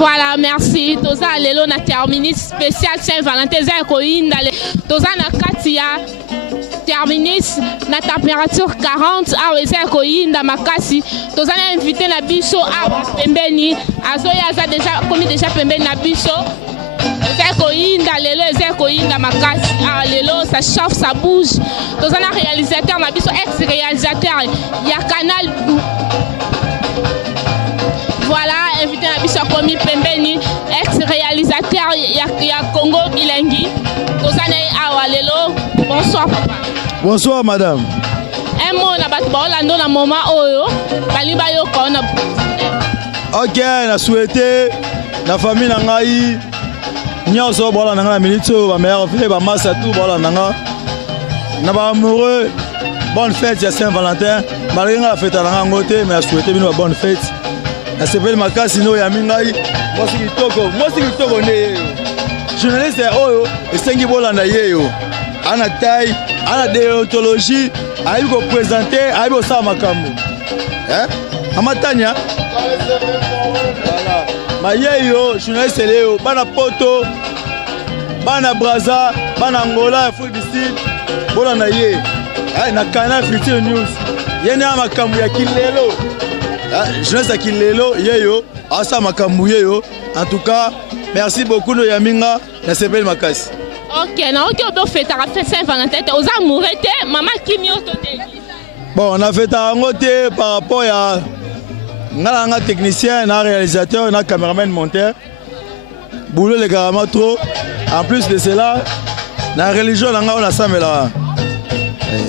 Voilà, merci. Toza lelo na terminus spécial Saint-Valentin za koinda toza na katia terminus na température 40 awa za koinda makasi toza na invité na biso awa pembeni azoya za déjà comme déjà pembeni na biso za koinda lelo za koinda makasi awa lelo ça chauffe ça bouge toza na réalisateur na biso ex-réalisateur ya Canal. Voilà, invité à Bissau Komi Pembeni, ex-réalisateur ya Congo Bilengi. Tozane Awalelo. Bonsoir papa. Bonsoir madame. Un mot na bat Orlando na moment oyo. Baliba yo kona. Ok, na souhaité la famille na ngai. Nyonso bola na nga milito ba meilleur frère ba massa tout bola na nga. Na ba amoureux. Bonne fête ya Saint-Valentin. Malgré la fête na nga ngote mais na souhaité bino bonne fête. La sepeli makasi no ya mingai mosi kitoko ne journaliste oyo esengi bolanda yeyo ana taille ana déontologie ayi ko présenter ayi ko sa makambo amatanya voilà mayeyo journaliste leo bana poto bana braza bana ngola full visit bolanda ye na Canal Future News yena makambo ya kilelo. Je ne sais qui l'élo, yeyo, asa makambu yeyo. En tout cas, merci beaucoup de Yaminga, na sebel makas. Ok, na ok obo fête à Saint-Valentin, aux amoureux maman Kimio toté. Bon, on a fait un ngote par rapport à un technicien, un réalisateur, un caméraman monteur. Boulot les carrément trop. En plus de cela, la religion on a ça mais là.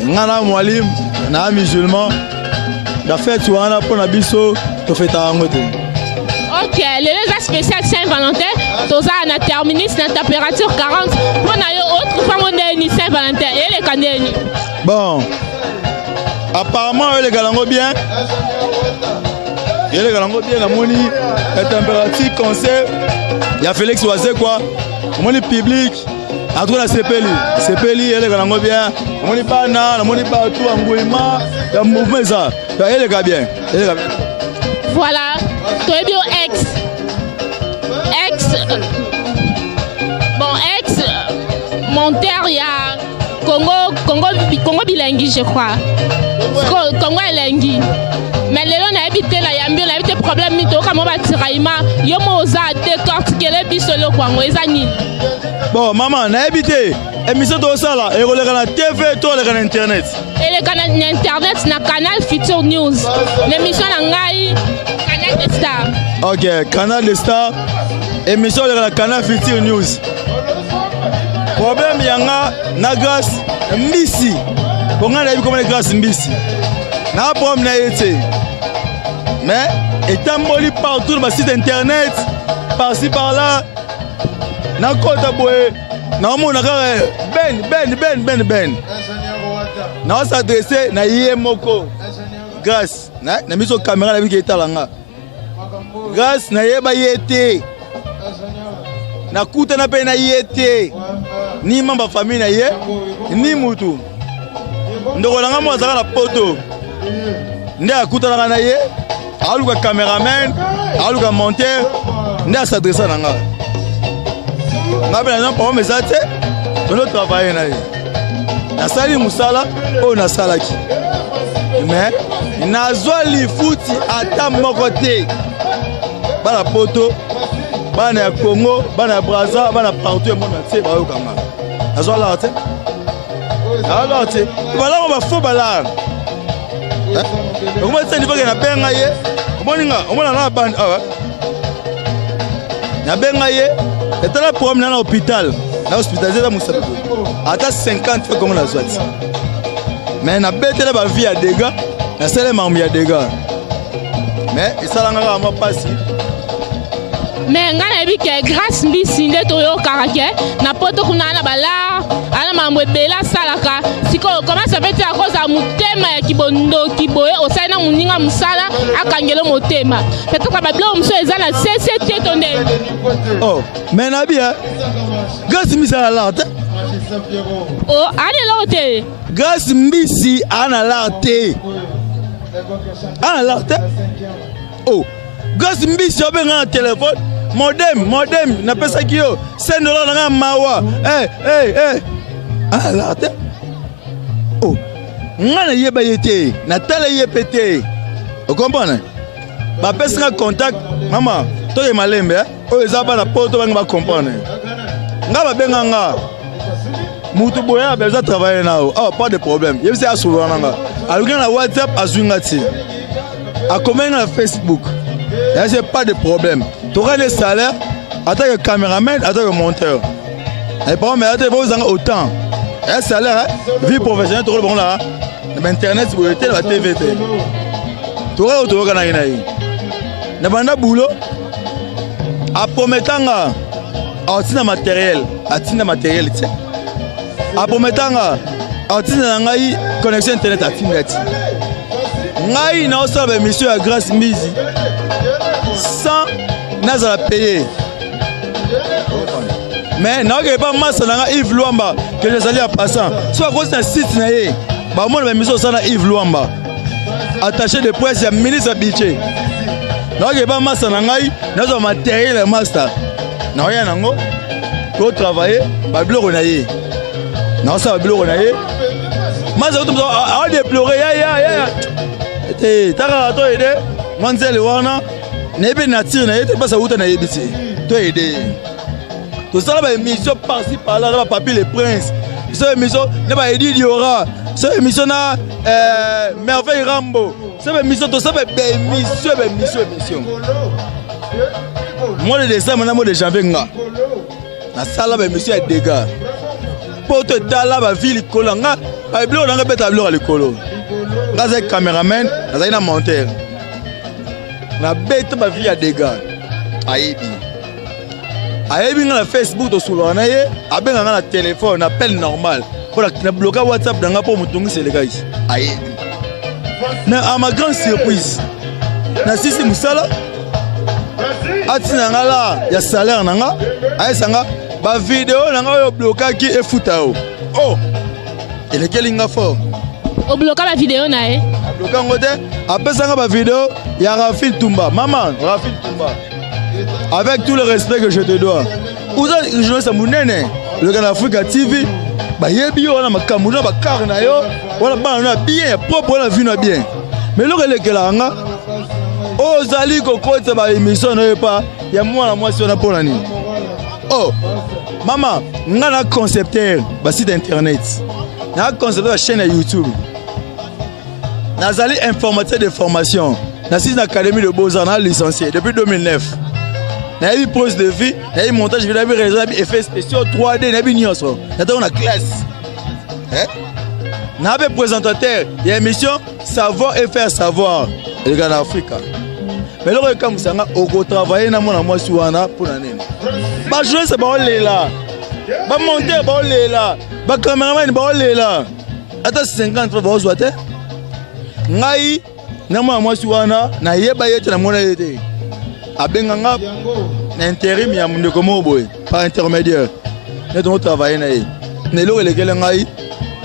Ngana mualim, na musulman. La fête ou on a pour Nabiso, tu fais ta ngote. Ok, les spécial Saint-Valentin, toza na terminus na température 40. Pour na yo autre femme de Saint-Valentin et les candéni. Bon. Apparemment les galango bien. Les galango bien la moni la température concert. Il y a Félix Oazé quoi. Moni public. En tout cas CPLI les galango bien. Moni bana, la moni partout en Gouima, le mouvement ça. Les gars bien. Voilà. Toi bien ex. Monteur il y a Congo Bilengi je crois. Congo Elengi. Mais les gens habité là yambi on habité problème mito comme ba tiraima yo moza décortiquer les bisolo kwa ngoza nini. Bon maman na habité émission de ça là et relève la TV toi le canal internet. Et le canal internet na Canal Future News. L'émission na ngai Canal des Stars. OK, Canal des Stars. Émission de la Canal Future News. Problème yanga na grâce Mbisi. Konga na comme grâce Mbisi. Na problème na été. Mais étant moli partout sur le site internet, par-ci par-là, na kota boye, na mo na ben. Na s'adresser na yemoko. Grâce na miso caméra na bi ke talanga. Grâce na yeba yete. Na kuta na pe na yete. Ni mamba famille na ye, ni mutu. Ndoko langa mo azaka na poto. Nde akuta na ye. Aluka caméraman, aluka monteur, nda s'adresser na nga. Nga bela na pa mezate, tono travailler na ye. Na sali musala o na salaki. Mais nazwa li futi ata moko te. Bana poto, bana ya Congo, bana ya Brazza, bana partout monde entier ba yoka nga. Nazwa la te. Alors te, voilà on va faux balade. Comment ça niveau que na benga ye? Comment na bande awa? Na benga ye, et là problème na hôpital. Na hospitalisé na Moussa. Ata 50 fois comme la soit. Mais na bête la vie à dégâts, na sele mamia dégâts. Mais ça la nga ma passi. Mais ngana bi ke grâce Mbisi nde to yo karake na poto kuna na bala ana mambo bela salaka siko comment ça fait à cause à mutema ya kibondo kiboye osana muninga musala akangelo motema peut-être ba blo mso ezana CCT tonde. Oh mais na bien grâce Mbisi à l'art. Oh allez l'autre grâce Mbisi ana l'art. Ana l'art. Oh grâce Mbisi obenga na téléphone modem napesaki yo $100 na nga mawa ala te oh nga na yeba ye te natala ye pe te okomprendre bapesi nga contact mama toye malembe oyo eza bana po to bangi bacomprendre nga babenga nga mutu boye abeza travailler nao pas de problème yebisi asolwana nga aluki na WhatsApp azwi nga ti akomenga na Facebook yase pas de problème toka des salaires en tant que caméraman en tant que monteur et par mais ate vous en autant un salaire vie professionnelle to bon là internet vous êtes la TVT toka toka na ina yi na banda boulot a prometanga atina matériel ti a prometanga atina ngai connexion internet atina ti ngai na osaba émission ya Grâce Mbizi sans nazala payé mais na ke pas massa na Yves Luamba que je salue en passant soit cause un site na ye ba mo na émission ça na Yves Luamba attaché de presse ya ministre budget na ke pas massa na ngai nazo matériel master na ya nango ko travailler ba biloko na ye na ça ba biloko na ye massa to a déplorer ya te taka to ide manzele wana nebe nature na yete pasa uta na yebisi to aider to sala ba émission par-ci par-là ba papier les princes so émission ne ba Eddie Diora so émission na merveille Rambo so émission to ça ba émission mois de décembre na mois de janvier nga na sala ba émission ya dégâts pour te tala ba ville kolanga ba blo na beta blo à l'écolo nga za caméraman na za monteur na bête ba vie ya dégâts ayebi nga na Facebook to solo na ye abenga nga na téléphone appel normal pour na bloquer WhatsApp danga pour mutungi selega ici ayebi mais à ma grande surprise na sisi musala atina nga la ya salaire nanga ayesanga ba vidéo nanga yo bloquer ki e futa oh ele kelinga fort o bloquer la vidéo na ye bloquer ngote apesanga ba vidéo ya Rafil Tumba maman Rafil Tumba avec tout le respect que je te dois uza journaliste munene le Canal Africa TV ba yebi yo na makambu na ba car na yo wala ba na bien propre na vie na bien mais le relekela nga ozali kokota ba émission na pas ya mwana mwasi na pona ni oh mama nga na concepteur ba site internet na concepteur chaîne ya YouTube nazali informateur de formation na site académie de Beaux-Arts na licencié depuis 2009 na eu pose de vie na eu montage vidéo na eu réalisation na effets spéciaux 3D na eu nyonso na ta na classe na eu présentateur ya émission savoir et faire savoir le Canal Africa mais le comme ça au travailler na mona mwasi wana pona nini ba journaliste ba olela ba monteur ba olela ba cameraman ba olela ata 50 fois ba ozwate ngai na mona mwasi wana na yeba yete na mona yete abenga nga na intérim ya ndeko moboy par intermédiaire ne to travailler na ye ne lo lekele ngai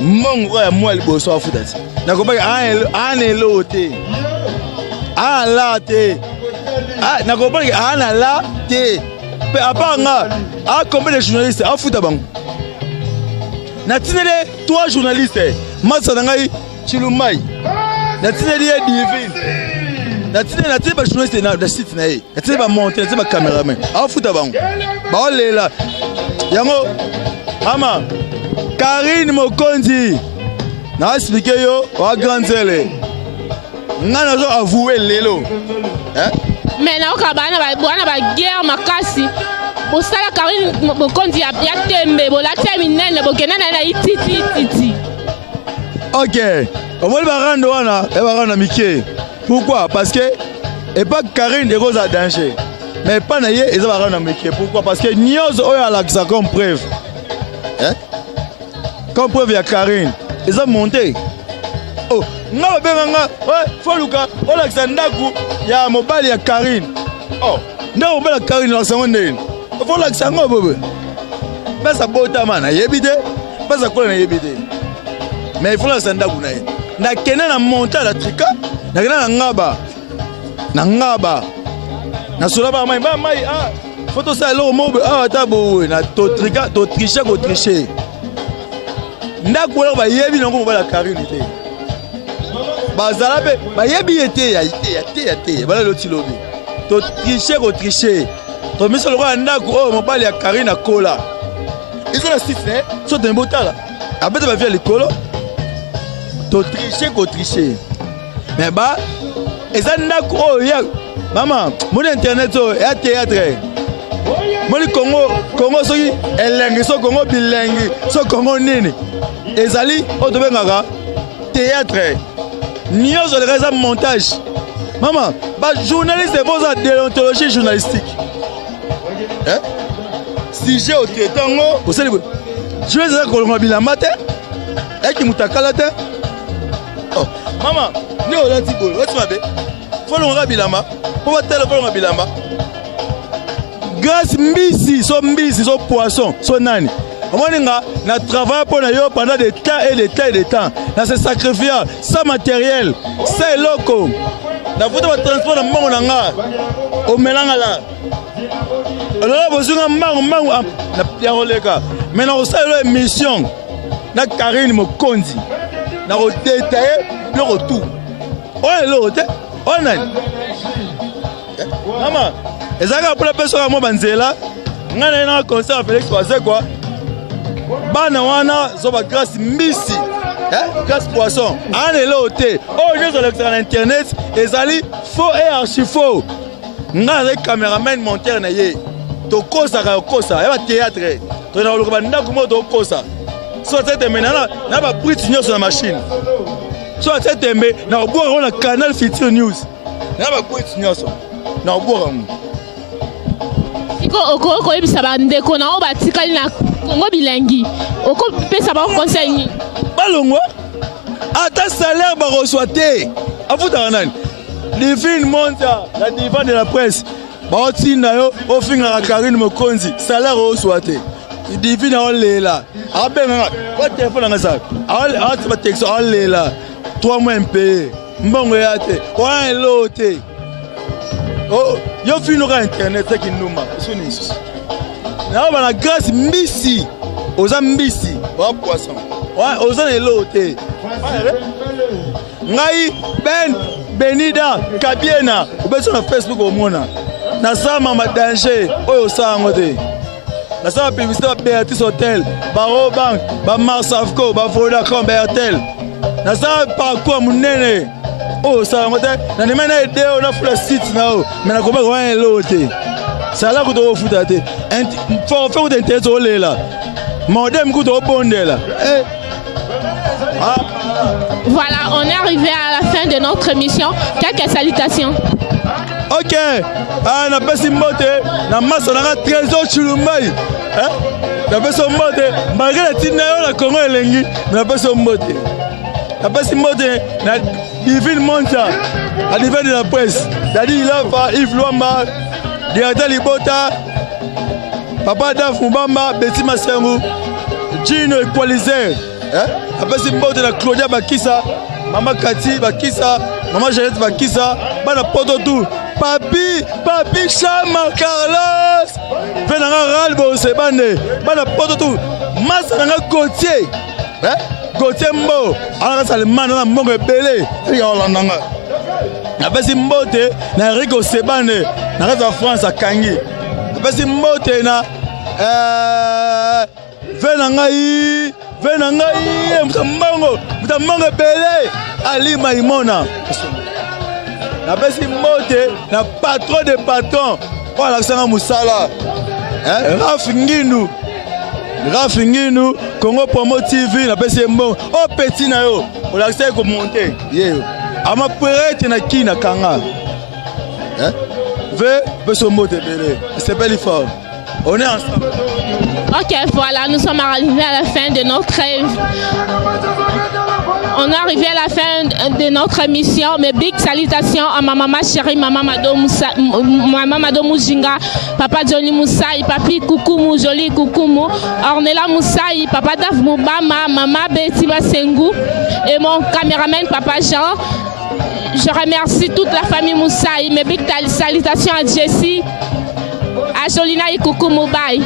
mongo ya moi liboso afutati na ko ba anelo te ala te na ko ba ana la te pe apanga a combien de journalistes afuta bango na tinele 3 journalistes masa na ngai Chilumai na tinele divine na tinele ba journaliste na site na ye na tinele ba monter na tinele ba cameraman afuta bango ba olela yango ama Karine Mokonzi na expliqué yo wa grandzele ngana zo avouer lelo mais na okabana ba guerre makasi bosala Karine Mokonzi ya tembe bolata minene bokenana na ititi OK on va ba rando wana e ba rando mike pourquoi parce que et pas Karine de rose à danger mais pas na ye et ça ba rando mike pourquoi parce que nyozo oyo alaxa comme preuve comme preuve ya Karine ils ont monté oh nga benga ouais foluka olaxa ndaku ya mobile ya Karine oh nda mobile ya Karine la seconde folaxa ngo bobe pesa bota mana yebite pesa kola na yebite mais il faut la ndaku na ye na kena na monter la trika na kena na ngaba na sola ba mai Photo ça alors mobe ah tabo na to tricher. Ndako la ba yebi nango ba la Karine te. Bazala be ba yebi ete ya bala loti lobi. To tricher. To miso lo ndako o mobali ya Karine akola. Ils ont la site né, so de mbotala. Abete ba via likolo. To tricher. Mais ba eza ndako o ya mama, mon internet o ya théâtre. Moni Congo soki elengi so Congo bilengi so Congo nini ezali otobengaka théâtre nyonso le reste montage mama ba journaliste boza déontologie journalistique sujet au traitango osali je vais dire kolonga bilamba te eki mutakala te oh mama ni olati bolo oti mabe folonga bilamba po ba téléphone bilamba grâce mbisi so poisson so nani omoninga na travail pour na yo pendant des temps et des temps na se sacrifier sans matériel c'est loco na futa ba transport na mbango na nga o melanga la alors bozunga mbango na piaroleka mais na osala émission na Karine Mokonzi na ko détailler le retour on le hotel on nani mama ezaka pour la personne à moi banzela ngana na concert Félix Oise quoi bana wana zo ba grâce mbisi grâce poisson ane loté oh je sur internet ezali faux et archi faux ngana cameraman monteur na ye to kosa ya théâtre to na lokoba ndako mo to kosa so tete menana na ba brit news na machine so tete me na obo na canal Future News na ba brit news na obo oko yebisa bandeko na o batikali na Congo bilengi oko pesa ba conseil ni balongwa ata salaire ba reçoit te afuta nani Divine Monta la diva de la presse ba otina yo ofinga Karine Mokonzi salaire reçoit te Divine on lela abenga ba téléphone nga sa a ba texto on lela 3 mois impayé mbongo ya te wa elote oh yo fino ka internet qui numa sonisus na ba na grâce mbisi oza mbisi wa poisson wa oza na elote ngai Benida Kabiena obeso na Facebook omona na sama ma danger oyo sango te na sama publicité ba Beatrice Hotel ba Robank ba Marsavco ba Vodacom ba Airtel na sama parcours munene oh ça ngote na nemena ideo na fula site nao mena ko ba ko en lote sala ko do futa te for faire de intérêt au lela modem ko do bondela Voilà, on est arrivé à la fin de notre émission. Quelques salutations. Ok, na pesi mbote na masa na trésor chulumai na pesi mbote malgré la tina yo la Congo elengi na pesi mbote na pesi mbote na Divine Monta, la diva de la presse. Dadi Ilafa, Yves Luamba, directeur Libota, Papa Daf Mubamba, Betty Masengu, Gino Equalizer. Après c'est mort de la Claudia Bakissa, Maman Kati Bakissa, Maman Jeannette Bakissa, Bana Pototou, Papi Chama Carlos, Venanga Ralbo Sebane, Bana Pototou, Masanga Gauthier. Gauthier Mbo, ala Salman na Mongo Belé, ya Holandanga. Na pesi mbote na Rico Sebane, na reza France a Kangi. Na pesi mbote na Venangai, Mutamongo Belé, Ali Maimona. Na pesi mbote na patron de patron, kwa Alexandre Moussala. Rafinginu, Congo Promo TV, na pesi mbongo. O petit na yo, o l'accès ko monter. Yeo. Ama prête na ki na kanga. Ve beso mote belé. C'est belle fort. On est ensemble. Ok, voilà, nous sommes arrivés à la fin de notre rêve. On est arrivé à la fin de notre émission. Mes big salutations à ma maman chérie, maman Mado Moujinga, papa Johnny Moussaï, papi Koukoumou, Joli Koukoumou, Ornella Moussaï, papa Daf Moubama, maman Betty Masengu et mon caméraman papa Jean. Je remercie toute la famille Moussaï. Mes big salutations à Jessie, basoli na ikuku mobai